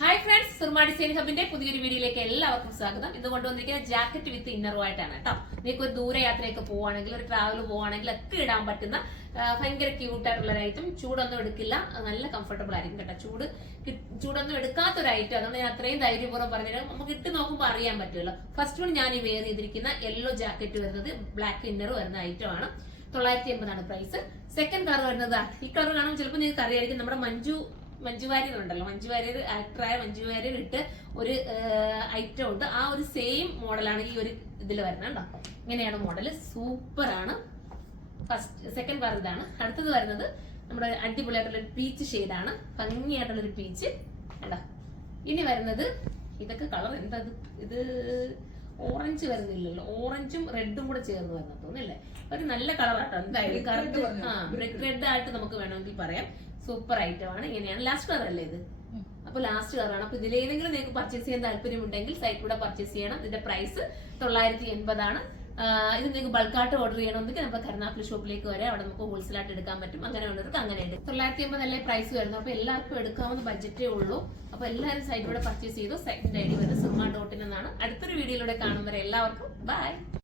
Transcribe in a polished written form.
Hi friends, Soorma design ഹബിന്റെ പുതിയൊരു വീഡിയോയിലേക്ക് എല്ലാവർക്കും സ്വാഗതം. ഇത് കൊണ്ടുവന്നിരിക്കുന്ന ജാക്കറ്റ് വിത്ത് ഇന്നറുമായിട്ടാണ് കേട്ടോ. നിങ്ങൾക്ക് ഒരു ദൂരയാത്രയൊക്കെ പോവാണെങ്കിൽ, ഒരു ട്രാവൽ പോവാണെങ്കിൽ ഒക്കെ ഇടാൻ പറ്റുന്ന ഭയങ്കര ക്യൂട്ടായിട്ടുള്ള ഒരു ഐറ്റം. ചൂടൊന്നും എടുക്കില്ല, നല്ല കംഫർട്ടബിൾ ആയിരിക്കും കേട്ടോ. ചൂടൊന്നും എടുക്കാത്തൊരു ഐറ്റം. അതുകൊണ്ട് ഞാൻ അത്രയും ധൈര്യപൂർവ്വം പറഞ്ഞുതരാം. നമുക്ക് ഇട്ട് നോക്കുമ്പോൾ അറിയാൻ പറ്റുമല്ലോ. ഫസ്റ്റ് വൺ ഞാൻ ഈ വെയർ ചെയ്തിരിക്കുന്ന യെല്ലോ ജാക്കറ്റ് വരുന്നത് ബ്ലാക്ക് ഇന്നർ വരുന്ന ഐറ്റം ആണ്. 980 പ്രൈസ്. സെക്കൻഡ് കളർ വരുന്നത് ഈ കളർ കാണുമ്പോൾ ചിലപ്പോൾ നിങ്ങൾക്ക് അറിയായിരിക്കും, നമ്മുടെ മഞ്ജു വാര്യർ ഉണ്ടല്ലോ, മഞ്ജു വാര്യർ ആക്ടറായ മഞ്ജു വാര്യർ ഇട്ട് ഒരു ഐറ്റം ഉണ്ട്. ആ ഒരു സെയിം മോഡലാണ് ഈ ഒരു ഇതിൽ വരുന്നത് കേട്ടോ. ഇങ്ങനെയാണ് മോഡൽ, സൂപ്പർ ആണ്. സെക്കൻഡ് കളർ ഇതാണ്. അടുത്തത് വരുന്നത് നമ്മുടെ അടിപൊളിയായിട്ടുള്ളൊരു പീച്ച് ഷെയ്ഡാണ്, ഭംഗിയായിട്ടുള്ളൊരു പീച്ച് കേട്ടോ. ഇനി വരുന്നത് ഇതൊക്കെ കളർ എന്താ ഇത് ഓറഞ്ച് വരുന്നില്ലല്ലോ, ഓറഞ്ചും റെഡും കൂടെ ചേർന്ന് വരുന്ന തോന്നില്ലേ. ഒരു നല്ല കളറാട്ടോ, എന്തായാലും കറക്റ്റ് ബ്രിക്ക് റെഡ് ആയിട്ട് നമുക്ക് വേണമെങ്കിൽ പറയാം. സൂപ്പർ ഐറ്റം ആണ്. ഇങ്ങനെയാണ് ലാസ്റ്റ് കളർ അല്ലേ ഇത്. അപ്പൊ ലാസ്റ്റ് കളറാണ്. അപ്പൊ ഇതിലേതെങ്കിലും നിങ്ങൾക്ക് പർച്ചേസ് ചെയ്യാൻ താല്പര്യമുണ്ടെങ്കിൽ സൈറ്റിലൂടെ പർച്ചേസ് ചെയ്യണം. ഇതിന്റെ പ്രൈസ് 980 ആണ്. ഇത് നിങ്ങൾക്ക് ബൾക്കായിട്ട് ഓർഡർ ചെയ്യണമെങ്കിൽ നമ്മുടെ കരുനാഗപ്പള്ളി ഷോപ്പിലേക്ക് വരെ, അവിടെ നമുക്ക് ഹോൾസെയിലായിട്ട് എടുക്കാൻ പറ്റും. അങ്ങനെ ഉള്ളവർക്ക് അങ്ങനെ ഉണ്ട്. 980 അല്ലേ പ്രൈസ് വരുന്നത്. അപ്പൊ എല്ലാവർക്കും എടുക്കാവുന്ന ബഡ്ജറ്റേ ഉള്ളൂ. അപ്പൊ എല്ലാവരും സൈറ്റിലൂടെ പർച്ചേസ് ചെയ്തു. സൈറ്റിന്റെ ഐഡി വരുന്നത് സുർമ.in എന്നാണ്. അടുത്തൊരു വീഡിയോയിലൂടെ കാണും വരെ എല്ലാവർക്കും ബൈ.